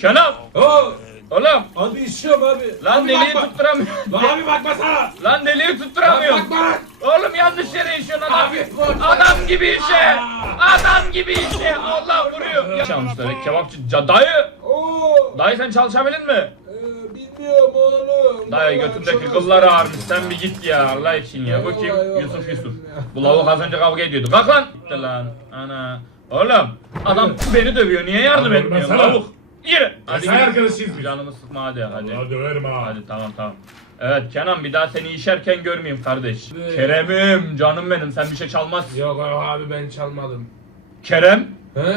Kenan. Oo, Oğlum. abi işiyorum abi. Lan abi deliği bakma. tutturamıyorum. Abi bakma sana. Lan deliği Abi tutturamıyorum. bakma lan. Oğlum yanlış yere işiyorsun adam. Abi, bakma. Adam gibi işe. Adam gibi işe. Allah vuruyor. Çalmışlar kebapçı. Dayı. Oo, Dayı sen çalışabilir mi? e, bilmiyorum oğlum. Dayı götündeki kıllar ağrımış. Sen bir git ya Allah için ya. Bu kim? Yusuf Yusuf. Bu lavuk az önce kavga ediyordu. Kalk lan. Gitti lan. Ana. Oğlum adam beni dövüyor. Niye yardım sana- Lavuk. Yürü. Hadi sen git. arkadaşıyız biz. Canımı sıkma hadi hadi. Vallahi döverim ha. Hadi tamam tamam. Evet Kenan bir daha seni işerken görmeyeyim kardeş. Evet. Kerem'im canım benim sen bir şey çalmazsın. Yok abi ben çalmadım. Kerem He?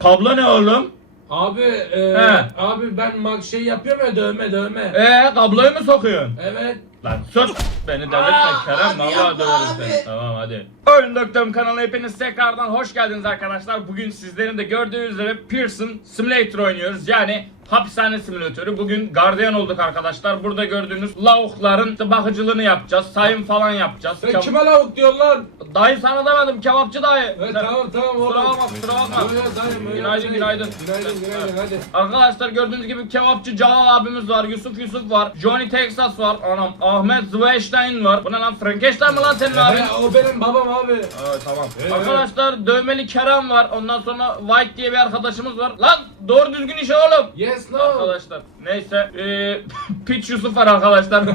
kablo ne oğlum? Abi, e, He. abi ben mak şey yapıyorum ya dövme dövme. Ee kabloyu mu sokuyorsun? Evet. Lan sus! Beni delirtme Aa, Kerem abi vallahi yapma döverim abi. seni. Tamam hadi. Oyun Doktorum kanalına hepiniz tekrardan hoş geldiniz arkadaşlar. Bugün sizlerin de gördüğünüz üzere Pearson Simulator oynuyoruz. Yani hapishane simülatörü. Bugün gardiyan olduk arkadaşlar. Burada gördüğünüz lavukların işte bakıcılığını yapacağız. Sayım falan yapacağız. Sen Kev- kime lavuk diyorsun lan? Dayı sana demedim kebapçı dayı. Evet Sen- tamam tamam oğlum. Kusura bakma kusura bakma. Yok, yok, dayım, öyle Günaydın, şey. günaydın. Günaydın günaydın hadi. Arkadaşlar gördüğünüz gibi kebapçı Cava abimiz var, Yusuf Yusuf var, Johnny Texas var, anam Ahmet Zweistein var. Bu ne lan Frankenstein mi lan senin abin? He, o benim babam abi. Evet tamam. Evet. Arkadaşlar dövmeli Kerem var. Ondan sonra White diye bir arkadaşımız var. Lan doğru düzgün iş oğlum. Yes no. Arkadaşlar neyse eee Pitch Yusuf var arkadaşlar.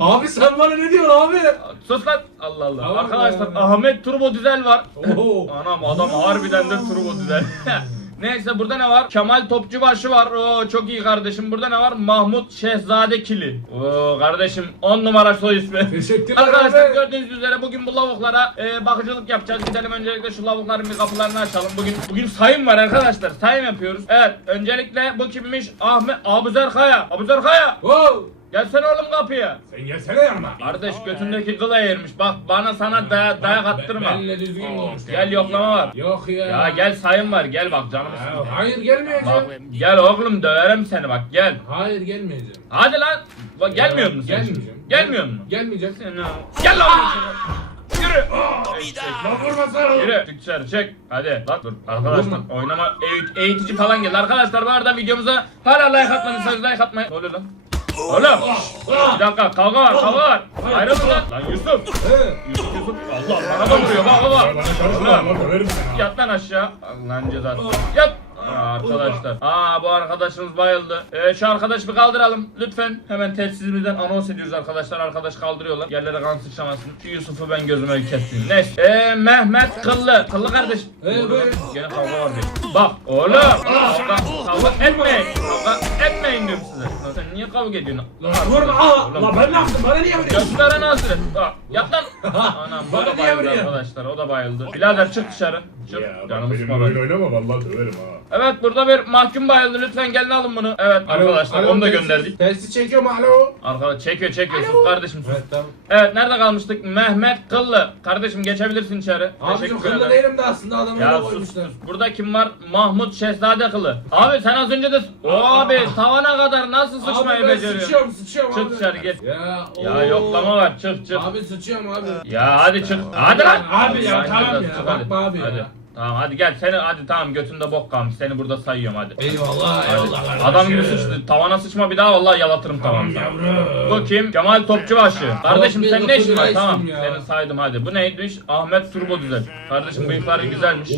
Abi sen bana ne diyorsun abi? Sus lan. Allah Allah. Tamam arkadaşlar. Ahmet Turbo Dizel var. Oo. Anam adam harbiden de turbo dizel. Neyse burada ne var? Kemal Topçubaşı var. Oo çok iyi kardeşim. Burada ne var? Mahmut Şehzade Kili. Oo kardeşim 10 numara soy ismi. Teşekkürler Arkadaşlar abi. gördüğünüz üzere bugün bu lavuklara e, bakıcılık yapacağız. Gidelim öncelikle şu lavukların bir kapılarını açalım. Bugün bugün sayım var arkadaşlar. Sayım yapıyoruz. Evet öncelikle bu kimmiş? Ahmet Abuzer Kaya. Abuzer Kaya. Wow. Gelsene oğlum kapıya. Sen gelsene yanıma. Kardeş götündeki kıla yermiş. Bak bana sana daya, dayak attırma. Benle düzgün konuş. Gel yoklama var. Yok ya. Ya gel sayım var gel bak canım Ya, hayır Bak gelmeyeceğim. gel oğlum döverim seni bak gel. Hayır gelmeyeceğim. Hadi lan. Bak gelmiyor musun sen? Gelmeyeceğim. Gelmiyor musun? Gelmeyeceğim. Gel lan. Yürü. Lan vurmasana. Yürü. Çık dışarı çek. Hadi. Lan dur. Arkadaşlar oynama eğit- eğitici falan geldi. Arkadaşlar bu arada videomuza hala like atmadıysanız like atmayı. Ne oluyor lan? Oğlum. Bir dakika kavga var. Ayrılın lan. Lan Yusuf. Yusuf Yusuf. Allah bana da vuruyor bak bak. Lan. Yat lan aşağı. Allah'ın cezası. Yat. Aa, arkadaşlar. Aa bu arkadaşımız bayıldı. Ee, şu arkadaşı bir kaldıralım. Lütfen. Hemen telsizimizden anons ediyoruz arkadaşlar. Arkadaş kaldırıyorlar. Yerlere kan sıçramasın. Şu Yusuf'u ben gözüme kestim. Neyse. Ee, Mehmet Kıllı. Kıllı kardeş. Ee. Gene kavga var. Bak oğlum. Kavga, kavga etmeyin. Kavga diyorum size. Lan Sen niye kavga ediyorsun? Lan vurma. Aa, lan ben ne yaptım? Bana niye vuruyorsun? Göster nasıl? Bak, Yat lan. Anam bu Bana da niye bayıldı vuruyor? arkadaşlar. O da bayıldı. Birader çık dışarı. Çık. Ya bak benim oynama vallahi döverim ha. Evet burada bir mahkum bayıldı. Lütfen gelin alın bunu. Evet arkadaşlar Alo, onu da gönderdik. Telsiz çekiyorum alo. Arkadaş çekiyor çekiyor. Sus kardeşim sus. Evet tamam. Evet nerede kalmıştık? Mehmet Kıllı. Kardeşim geçebilirsin içeri. Abicim Teşekkür kıllı ederim. değilim de aslında adamı Ya öyle sus koymuşlar. sus. Burada kim var? Mahmut Şehzade Kılı. Abi sen az önce de... O abi tavana kadar nasıl sıçmayı Abi ben beceriyorsun? sıçıyorum sıçıyorum Çık abi. dışarı gel. Ya, Ya oo. yoklama var çık çık. Abi sıçıyorum abi. Ya hadi çık. Hadi lan. Abi ya, tamam ya, bakma abi ya. Hadi. Tamam hadi gel seni hadi tamam götünde bok kalmış seni burada sayıyorum hadi. Eyvallah eyvallah kardeşim. Adam gibi sıçtı. Tavana sıçma bir daha vallahi yalatırım tamam. Bu kim? Kemal Topçubaşı. Kardeşim sen ne işin var? Tamam. ya. Seni saydım hadi. Bu neymiş? Ahmet Turbo Düzel. Kardeşim bıyıkları güzelmiş.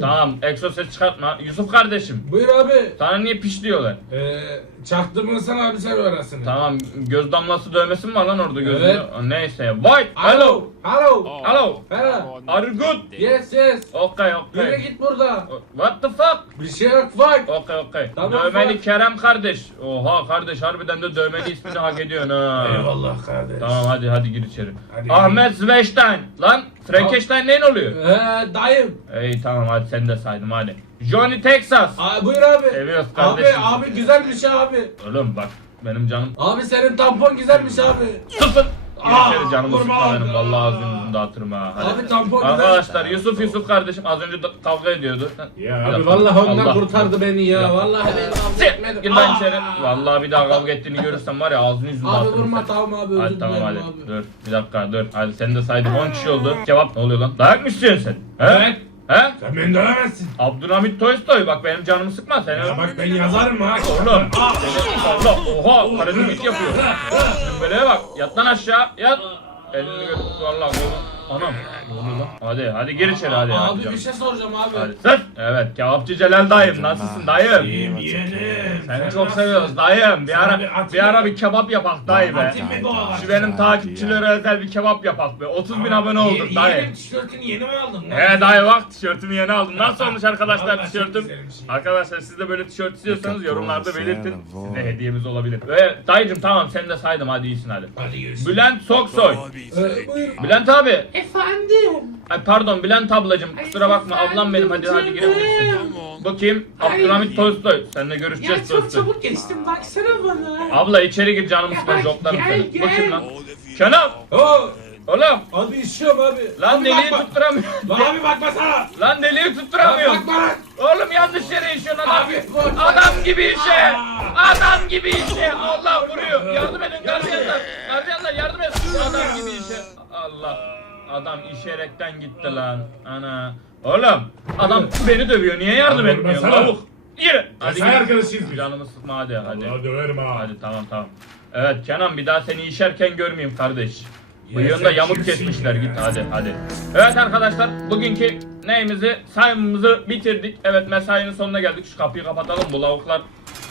Tamam. Egzo ses çıkartma. Yusuf kardeşim. Buyur abi. Sana niye piş diyorlar? Ee, çaktırmasana abi sen orasını. Tamam. Göz damlası dövmesi mi var lan orada gözünde? Evet. Neyse. White. Hello. Hello. Hello. Hello. Are you good? Yes yes. Okay Yürü okay. git burada. What the fuck? Bir şey yok bak. Okey okey. Tamam, Dövmeli fuck. Kerem kardeş. Oha kardeş harbiden de dövmeli ismini hak ediyorsun ha. Eyvallah kardeş. Tamam hadi hadi gir içeri. Hadi. Ahmet Zweistein. Lan Frankenstein neyin oluyor? Ee, dayım. Ey tamam hadi sen de saydım hadi. Johnny Texas. Abi buyur abi. Seviyoruz Abi kardeşim. abi güzelmiş abi. Oğlum bak benim canım. Abi senin tampon güzelmiş abi. Gir Aa, içeri canımı vurma sıkma benim. Vallahi ağzını dağıtırım ha. Hadi. Abi tampon. Arkadaşlar Yusuf Yusuf kardeşim az önce kavga ediyordu. Ya abi. Vallahi ondan Allah. kurtardı beni ya. Vallahi ben kavga Sen etmedim. gir lan Aa. içeri. Vallahi bir daha kavga ettiğini görürsem var ya ağzını yüzünü Abi dağıtırım vurma tamam abi özür Hadi tamam dilerim hadi. abi. Dur bir dakika dur. Hadi seni de saydım 10 kişi oldu. Kebap ne oluyor lan? Dayak mı istiyorsun sen? He? Evet. He? Sen beni dövemezsin. Abdülhamit Toystoy bak benim canımı sıkma sen. Ya bak ben yazarım ha. Oğlum. Allah oha parazit yapıyor. Böyle bak yat lan aşağı yat. Elini götür vallahi oğlum. Anam. Ne oluyor lan? Hadi hadi gir içeri hadi. Abi hadi. bir şey soracağım abi. Hadi sus. Evet kebapçı Celal dayım nasılsın dayım? Yeğenim. Seni çok seviyoruz dayım. Bir ara bir ara bir kebap yapak dayı be. Şu benim takipçilere özel bir kebap yapak be. 30 bin abone olduk dayı. Tişörtünü yeni mi aldın? He dayı bak tişörtümü yeni aldım. Nasıl olmuş arkadaşlar tişörtüm? ya. Arkadaşlar siz de böyle tişört istiyorsanız yorumlarda belirtin. Size hediyemiz olabilir. Ve dayıcım tamam seni de saydım hadi iyisin hadi. Hadi görüşürüz. Bülent Soksoy. Bülent abi. Efendim. Ay pardon Bülent ablacım kusura bakma ablam benim hadi hadi girebilirsin. Bu kim? Abdülhamit Tolstoy. Seninle Ya görüşeceğiz çok Tolstoy. çabuk geçtim baksana bana. Abla içeri gir canımı Ya sıkma bak, joplarım gel, seni. Bu gel. kim lan? Kenan. Oo, Oğlum. abi işiyorum abi. Lan Abi deliği bakma. tutturamıyor. Lan abi bakmasana. Lan deliği Abi tutturamıyor. bakma. Oğlum yanlış yere işiyorsun adam. Abi, bak. Adam gibi işe. Adam gibi işe. Allah vuruyor. Yardım edin gardiyanlar. Gardiyanlar yardım edin. Adam gibi işe. Allah. Adam işerekten gitti lan. Ana. Oğlum adam beni dövüyor. Niye yardım Lan etmiyor? vurmasana. Lavuk. Yürü. Hadi Sen gir. arkadaşıyız biz. Canımı sıkma hadi hadi. Vallahi döverim ha. Hadi tamam tamam. Evet Kenan bir daha seni işerken görmeyeyim kardeş. Bıyığında sen yamuk kimsin kesmişler ya? git hadi hadi. Evet arkadaşlar bugünkü neyimizi sayımımızı bitirdik. Evet mesainin sonuna geldik. Şu kapıyı kapatalım bu lavuklar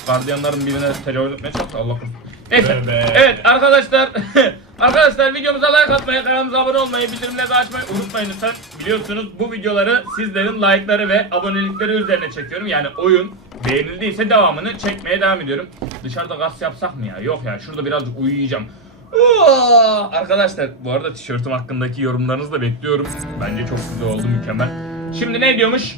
gardiyanların birine tecavüz etmeye çalıştı Allah korusun. Neyse. Tövbe. Evet arkadaşlar arkadaşlar videomuza like atmayı, kanalımıza abone olmayı, bildirimleri açmayı unutmayın lütfen. Biliyorsunuz bu videoları sizlerin like'ları ve abonelikleri üzerine çekiyorum. Yani oyun beğenildiyse devamını çekmeye devam ediyorum. Dışarıda gaz yapsak mı ya? Yok ya şurada birazcık uyuyacağım. Oo! Arkadaşlar bu arada tişörtüm hakkındaki yorumlarınızı da bekliyorum. Bence çok güzel oldu mükemmel. Şimdi ne diyormuş?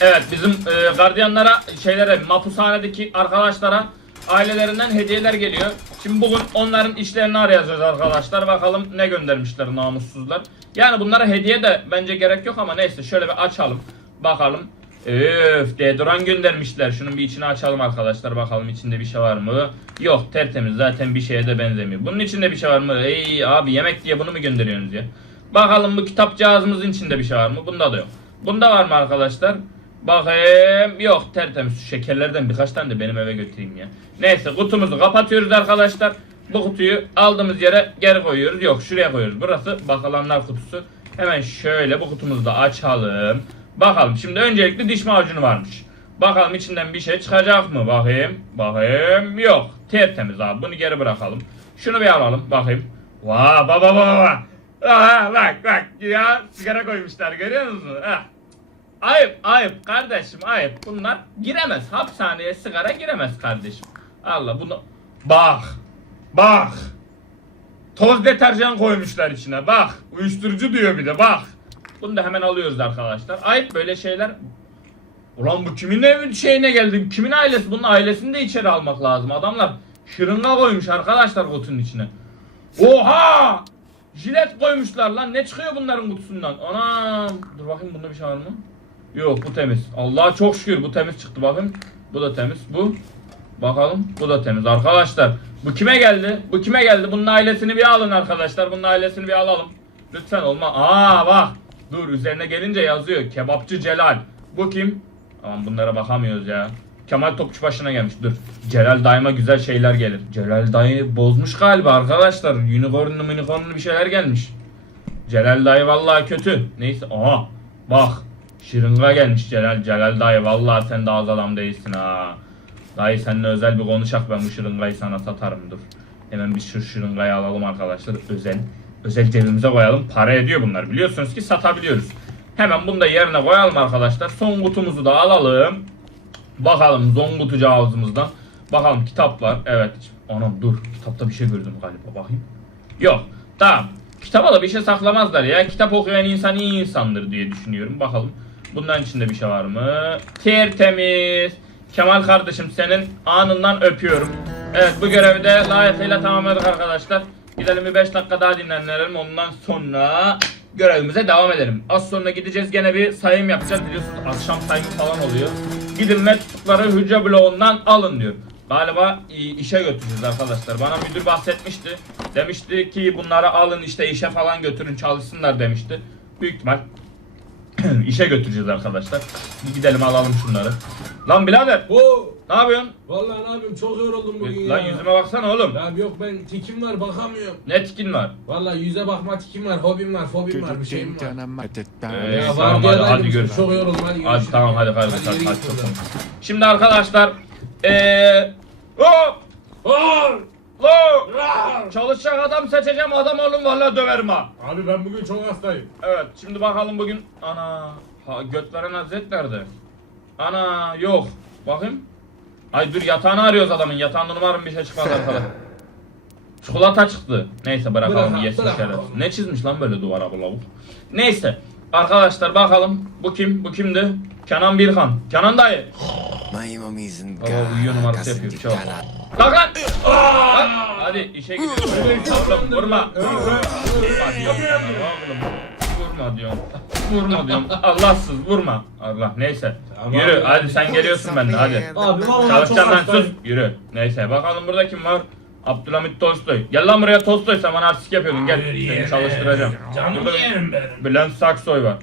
Evet bizim e, gardiyanlara şeylere mapushanedeki arkadaşlara ailelerinden hediyeler geliyor. Şimdi bugün onların işlerini arayacağız arkadaşlar. Bakalım ne göndermişler namussuzlar. Yani bunlara hediye de bence gerek yok ama neyse şöyle bir açalım. Bakalım. Öf deodorant göndermişler. Şunun bir içini açalım arkadaşlar. Bakalım içinde bir şey var mı? Yok tertemiz zaten bir şeye de benzemiyor. Bunun içinde bir şey var mı? Ey abi yemek diye bunu mu gönderiyorsunuz ya? Bakalım bu kitapcağızımızın içinde bir şey var mı? Bunda da yok. Bunda var mı arkadaşlar? Bakayım yok tertemiz şu şekerlerden birkaç tane de benim eve götüreyim ya. Neyse kutumuzu kapatıyoruz arkadaşlar. Bu kutuyu aldığımız yere geri koyuyoruz. Yok şuraya koyuyoruz. Burası bakalanlar kutusu. Hemen şöyle bu kutumuzu da açalım. Bakalım şimdi öncelikle diş macunu varmış. Bakalım içinden bir şey çıkacak mı? Bakayım. Bakayım. Yok. Tertemiz abi. Bunu geri bırakalım. Şunu bir alalım. Bakayım. Vaa baba baba. Aa, bak bak ya sigara koymuşlar görüyor musunuz? Ha. Ayıp ayıp kardeşim ayıp. Bunlar giremez. Hapishaneye sigara giremez kardeşim. Allah bunu bak bak toz deterjan koymuşlar içine bak uyuşturucu diyor bir de bak. Bunu da hemen alıyoruz arkadaşlar. Ayıp böyle şeyler. Ulan bu kimin evi şeyine geldi? Kimin ailesi? Bunun ailesini de içeri almak lazım. Adamlar şırınga koymuş arkadaşlar kutunun içine. Oha! Jilet koymuşlar lan. Ne çıkıyor bunların kutusundan? Anam. Dur bakayım bunda bir şey var mı? Yok bu temiz. Allah'a çok şükür bu temiz çıktı bakın. Bu da temiz. Bu. Bakalım. Bu da temiz. Arkadaşlar bu kime geldi? Bu kime geldi? Bunun ailesini bir alın arkadaşlar. Bunun ailesini bir alalım. Lütfen olma. Aa bak. Dur üzerine gelince yazıyor. Kebapçı Celal. Bu kim? Aman bunlara bakamıyoruz ya. Kemal Topçu başına gelmiş. Dur. Celal dayıma güzel şeyler gelir. Celal dayı bozmuş galiba arkadaşlar. Unicornlu unicornlu bir şeyler gelmiş. Celal dayı vallahi kötü. Neyse. Aha. Bak. Şırınga gelmiş Celal. Celal dayı vallahi sen de az adam değilsin ha. Dayı seninle özel bir konuşak ben bu şırıngayı sana satarım dur. Hemen bir şu şırıngayı alalım arkadaşlar. Özel. Özel cebimize koyalım. Para ediyor bunlar. Biliyorsunuz ki satabiliyoruz. Hemen bunu da yerine koyalım arkadaşlar. Son kutumuzu da alalım. Bakalım zon kutucu ağzımızdan. Bakalım kitap var. Evet. Anam dur. Kitapta bir şey gördüm galiba. Bakayım. Yok. Tamam. Kitaba da bir şey saklamazlar ya. Kitap okuyan insan iyi insandır diye düşünüyorum. Bakalım. Bunların içinde bir şey var mı? Tertemiz. Kemal kardeşim senin anından öpüyorum. Evet bu görevi de layıkıyla tamamladık arkadaşlar. Gidelim bir 5 dakika daha dinlenelim. Ondan sonra görevimize devam edelim. Az sonra gideceğiz gene bir sayım yapacağız. Biliyorsunuz akşam sayımı falan oluyor. Gidin ve tutukları hücre bloğundan alın diyor. Galiba işe götüreceğiz arkadaşlar. Bana müdür bahsetmişti. Demişti ki bunları alın işte işe falan götürün çalışsınlar demişti. Büyük ihtimal işe götüreceğiz arkadaşlar. Bir gidelim alalım şunları. Lan birader Oo. ne yapıyorsun? Vallahi ne yapayım çok yoruldum bugün Lan ya. yüzüme baksana oğlum. Ya yok ben tikim var bakamıyorum. Ne tikin var? Vallahi yüze bakma tikim var, hobim var, fobim var, bir şeyim var. Ee, Ya tamam, hadi, hadi görüşürüz. Çok yoruldum hadi görüşürüz. Hadi tamam hadi kardeş hadi, yürü hadi, git çok buradan. konuşma. Şimdi arkadaşlar eee hop Ol! Lo Rar! çalışacak adam seçeceğim adam olun vallahi döverim ha. Abi ben bugün çok hastayım. Evet şimdi bakalım bugün ana ha, göt veren hazret nerede? Ana yok bakayım. Ay dur yatağını arıyoruz adamın yatağında umarım bir şey çıkmaz arkadaşlar. Çikolata çıktı. Neyse bırakalım Bırak- yesin bırak. Ne çizmiş lan böyle duvara bu lavuk? Neyse arkadaşlar bakalım bu kim bu kimdi? Kenan Birkan. Kenan dayı. Baba uyuyor numarası yapıyor. Çok. Kalk lan. Hadi işe gidiyoruz. Oğlum vurma. Vurma diyorum sana oğlum. Vurma diyorum. Vurma diyorum. Allahsız vurma. Allah neyse. Yürü hadi sen geliyorsun benimle hadi. Abi vallahi çok Çalışacağım lan sus. Yürü. Neyse bakalım burada kim var? Abdülhamit Tolstoy. Gel lan buraya Tolstoy sen bana artistik yapıyordun. Gel Hayır, seni çalıştıracağım. Canım Burada yeğenim benim. Bülent Saksoy var.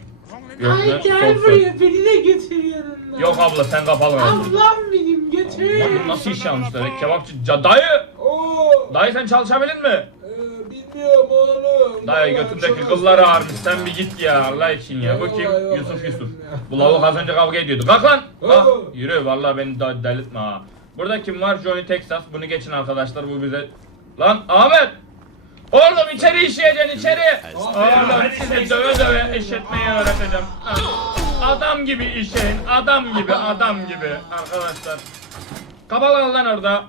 Ay gel Tolstoy. buraya beni de götür yanına. Yok abla sen kapalı kaldın. Ablam benim götür. Lan nasıl iş yanlışlar? Kebapçı. Ca- dayı! Oo. Dayı sen çalışabilir mi? Ee, bilmiyorum oğlum. Dayı Vallahi götündeki çok kılları hastayım. ağrmış. Sen bir git ya Allah için ya. Bu kim? Yusuf Yusuf. ya. Bu lavuk az önce kavga ediyordu. Kalk lan. Kalk. Oo. Yürü vallahi beni da delirtme ha. Burada kim var? Johnny Texas. Bunu geçin arkadaşlar. Bu bize... Lan Ahmet! Oğlum içeri işleyeceksin içeri. Oğlum sizi döve döve eşetmeyi öğreteceğim. Adam gibi işeyin. Adam gibi adam gibi arkadaşlar. Kapalı lan orada.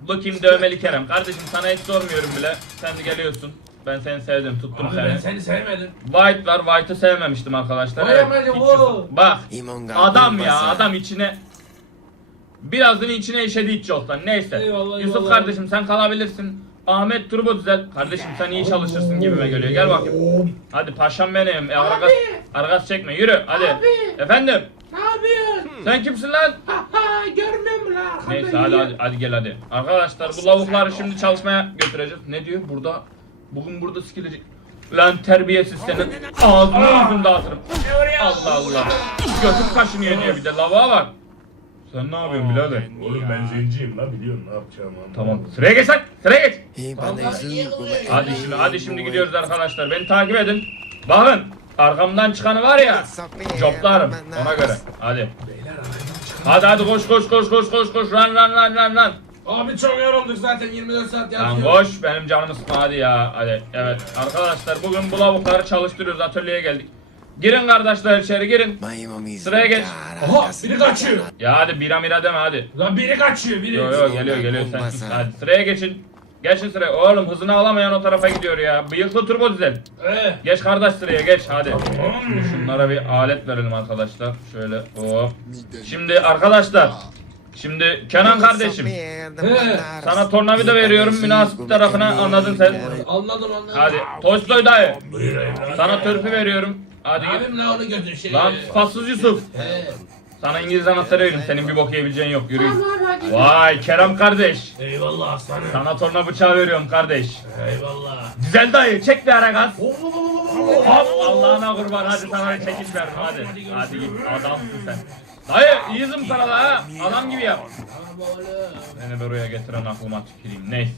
Bakayım dövmeli Kerem. Kardeşim sana hiç sormuyorum bile. Sen de geliyorsun. Ben seni sevdim, tuttum Abi ben seni. seni sevmedim. White var, White'ı sevmemiştim arkadaşlar. Vay Evet, amacım, hiç Bak, adam ya, adam içine... Birazını içine işedi hiç yoktan. Neyse. Eyvallah, Yusuf eyvallah. kardeşim sen kalabilirsin. Ahmet Turbo düzel. Kardeşim sen iyi çalışırsın gibime geliyor. Gel bakayım. Hadi paşam benim. E, Argas, argas çekme. Yürü hadi. Abi. Efendim. Ne yapıyorsun? Sen kimsin lan? Haha görmüyor musun lan? Neyse hadi, hadi hadi gel hadi. Arkadaşlar bu lavukları şimdi çalışmaya götüreceğiz. Ne diyor burada? Bugün burada sikilecek. Lan terbiyesiz senin ağzını yüzünü dağıtırım. Allah Allah. Götüm kaşınıyor diyor bir de lavuğa bak. Sen ne yapıyorsun birader? Oğlum ben zenciyim la biliyorum ne yapacağım ama. Tamam. Sıraya geç lan. Sıraya geç. Hadi şimdi hadi şimdi gidiyoruz arkadaşlar. Beni takip edin. Bakın arkamdan çıkanı var ya. Joplarım ona göre. Hadi. Hadi hadi koş koş koş koş koş koş run run run run run. Abi çok yorulduk zaten 24 saat Lan yatıyor. koş benim canımı sıkma hadi ya hadi evet arkadaşlar bugün bu lavukları çalıştırıyoruz atölyeye geldik Girin kardeşler içeri girin. Sıraya geç. Aha biri kaçıyor. Ya hadi bira mira deme hadi. Lan biri kaçıyor biri. Yo yo geliyor geliyor sen. hadi sıraya geçin. Geçin sıraya. Oğlum hızını alamayan o tarafa gidiyor ya. Bıyıklı turbo dizel. Ee, Geç kardeş sıraya geç hadi. Tamam. Şunlara bir alet verelim arkadaşlar. Şöyle hop. Şimdi arkadaşlar Şimdi Kenan kardeşim. sana tornavida veriyorum münasip tarafına anladın sen. Anladım anladım. Hadi Tolstoy dayı. Sana törpü veriyorum. Hadi git. Abim la onu götür şey. Lan fassız Yusuf. He. Sana İngiliz anahtarı veririm. Senin bir bok yiyebileceğin yok. Yürü. Vay Kerem kardeş. Eyvallah aslanım. Sana torna bıçağı veriyorum kardeş. Eyvallah. Güzel dayı çek bir ara gaz. Hop Allah'ına kurban hadi sana bir çekiş ver. Hadi. Hadi git adamsın sen. Dayı iyi zımpara la ha. Adam gibi yap. Beni buraya getiren aklıma tüküreyim. Neyse.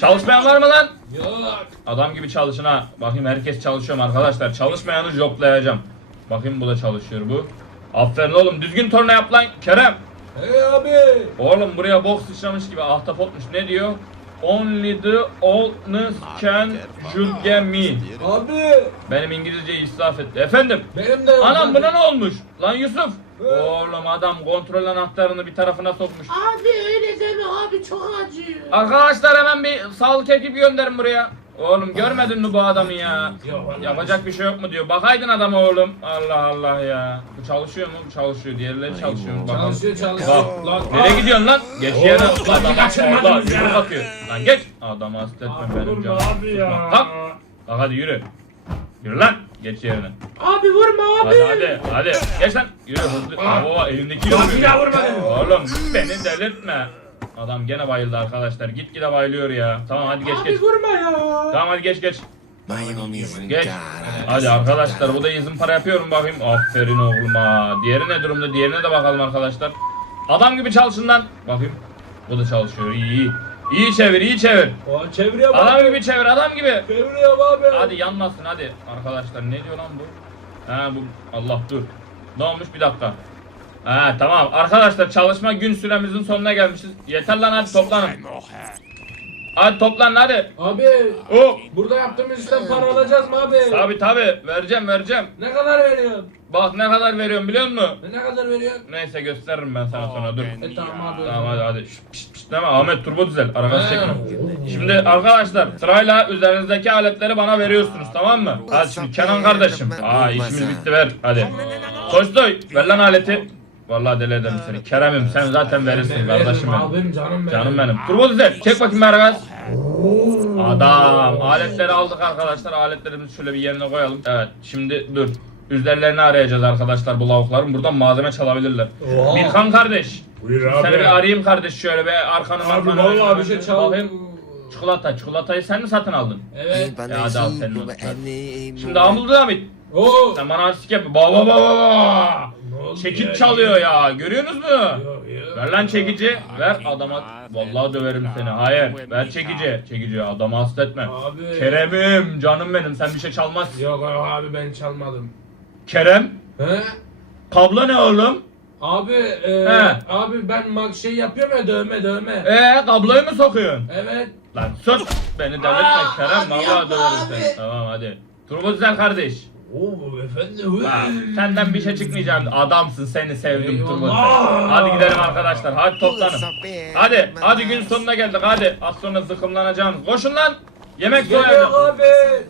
Çalışmayan var mı lan? Yok. Adam gibi çalışın ha. Bakayım herkes çalışıyor mu arkadaşlar. Çalışmayanı joplayacağım. Bakayım bu da çalışıyor bu. Aferin oğlum düzgün torna yap lan Kerem. Hey abi. Oğlum buraya bok sıçramış gibi ahtapotmuş. Ne diyor? Only the oldness can judge me. Abi. Benim İngilizceyi israf etti. Efendim? Benim de. Anam buna ne olmuş? Lan Yusuf. Oğlum adam kontrol anahtarını bir tarafına sokmuş. Abi öyle deme abi çok acıyor. Arkadaşlar hemen bir sağlık ekibi gönderin buraya. Oğlum görmedin mi bu adamı ya? Yok. Yapacak bir şey yok mu diyor. Bakaydın adama oğlum. Allah Allah ya. Bu çalışıyor mu? Bu çalışıyor. Diğerleri çalışıyor mu? Bakalım. Çalışıyor çalışıyor. Bak. Lan. Nereye gidiyorsun lan? Geç Oo, yerine. lan Adam kaçırmadınız ya. yumruk atıyor. Lan geç. Adamı hasta etme benim canım. abi ya. Kalk. Kalk hadi yürü. Yürü lan. Geç yerine. Abi vurma abi. Hadi hadi. Hadi. Geç lan. Yürü hızlı. Oo elindeki Lan yürü. bir daha vurma. Oğlum beni delirtme. Adam gene bayıldı arkadaşlar. Git gide bayılıyor ya. Tamam hadi geç abi geç. vurma ya. Tamam hadi geç geç. Mayımım yüzünden. Geç. Hadi arkadaşlar bu da izin para yapıyorum bakayım. Aferin oğluma. Diğeri ne durumda? Diğerine de bakalım arkadaşlar. Adam gibi çalışın lan. Bakayım. Bu da çalışıyor. İyi iyi. İyi çevir, iyi çevir. O çeviriyor Adam gibi çevir, adam gibi. Çeviriyor abi. Hadi yanmasın hadi. Arkadaşlar ne diyor lan bu? Ha bu Allah dur. Ne olmuş bir dakika. Ha tamam arkadaşlar çalışma gün süremizin sonuna gelmişiz. Yeter lan hadi toplanın. Hadi toplanın hadi. Abi O burada yaptığımız işten para alacağız mı abi? tabi tabi vereceğim vereceğim. Ne kadar veriyorsun? Bak ne kadar veriyorum biliyor musun? Ne kadar veriyorsun? Neyse gösteririm ben sana sonra dur. E tamam abi. Tamam hadi hadi. Şşt, pişt, pişt, deme Ahmet turbo düzel. Arabası He. çekme. Şimdi arkadaşlar sırayla üzerinizdeki aletleri bana veriyorsunuz tamam mı? Hadi şimdi Kenan kardeşim. Aa işimiz bitti ver hadi. Tostoy ver lan aleti. Vallahi deli ederim seni. Kerem'im sen zaten verirsin kardeşim benim. Abim canım benim. Canım benim. Turbo düzel. Çek bakayım Mervez. Adam. Aletleri aldık arkadaşlar. Aletlerimizi şöyle bir yerine koyalım. Evet. Şimdi dur. Üzerlerini arayacağız arkadaşlar bu lavukların. Buradan malzeme çalabilirler. Oha. Bilkan kardeş. Buyur abi. Seni bir arayayım kardeş şöyle bir arkanı Abi arkanı. vallahi bir şey. Bakayım. Çikolata. Çikolatayı sen mi satın aldın? Evet. Ya adam senin olsun. Şimdi Amul Hamit. Oo. Sen bana artistik yap. Baba baba baba. Ya? çalıyor ya. Görüyorsunuz mu? Yok, yok. Ver lan çekici. Ver adama. Vallahi döverim seni. Hayır. Ver çekici. Çekici. Adamı hasta etme. Abi. Kerem'im. Canım benim. Sen bir şey çalmazsın. Yok yok abi ben çalmadım. Kerem. He? Kablo ne oğlum? Abi e, He. abi ben mag şey yapıyorum ya dövme dövme. Ee kabloyu mu sokuyorsun? Evet. Lan sus. Beni delirtme Aa, Kerem. Vallahi döverim abi. seni. Tamam hadi. Turbo güzel kardeş. Oo efendim. Ha, senden bir şey çıkmayacağım. Adamsın seni sevdim. Turbo. Hadi gidelim arkadaşlar. Hadi toplanın. Hadi, hadi gün sonuna geldik hadi. Az sonra zıkkımlanacağız. Koşun lan. Yemek soyalım. abi.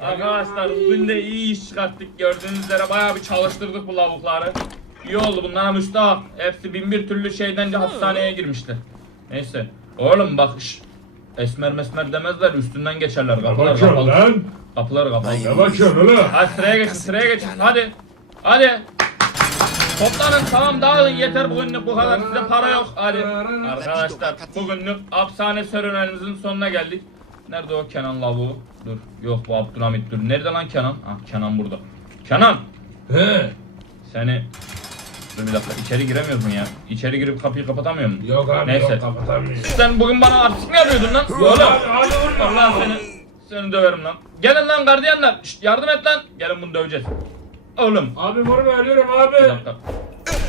Arkadaşlar bugün de iyi iş çıkarttık. Gördüğünüz üzere bayağı bir çalıştırdık bu lavukları. İyi oldu bunlara müstahak. Hepsi bin bir türlü şeyden de hapishaneye girmişler. Neyse. Oğlum bak şş. Esmer mesmer demezler üstünden geçerler. Ne Kapılar bakıyorsun kapalı. lan? Kapılar kapalı. Ne bakıyorsun oğlum? Hadi sıraya geçin sıraya geçin hadi. Hadi. Toplanın tamam dağılın yeter bugünlük bu kadar size para yok hadi. Arkadaşlar bugünlük hapishane serüvenimizin sonuna geldik. Nerede o Kenan lavuğu? Dur yok bu Abdülhamit dur. Nerede lan Kenan? Ah Kenan burada. Kenan He. seni Dur bir dakika içeri giremiyorsun ya. İçeri girip kapıyı kapatamıyor musun? Yok abi Neyse. yok kapatamıyorum. Sen bugün bana artist mi yapıyordun lan? Yok Oğlum. abi, abi vurma. Allah seni seni döverim lan. Gelin lan gardiyanlar. Şşt, yardım et lan. Gelin bunu döveceğiz. Oğlum Abi vurma ölüyorum Bir abi. dakika.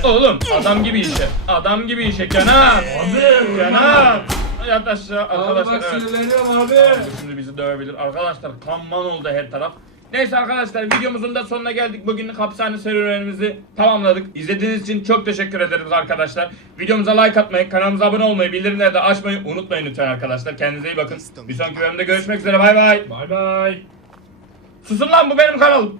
Oğlum adam gibi işe. Adam gibi işe Kenan. Abi. Kenan. Yat aşağı Abi arkadaşlar. bak evet. sinirleniyorum abi. Şimdi bizi dövebilir. Arkadaşlar kanman oldu her taraf. Neyse arkadaşlar videomuzun da sonuna geldik. Bugünlük hapishane serüvenimizi tamamladık. İzlediğiniz için çok teşekkür ederiz arkadaşlar. Videomuza like atmayı, kanalımıza abone olmayı, bildirimleri de açmayı unutmayın lütfen arkadaşlar. Kendinize iyi bakın. Bir sonraki bölümde görüşmek üzere. Bay bay. Bay bay. Susun lan bu benim kanalım.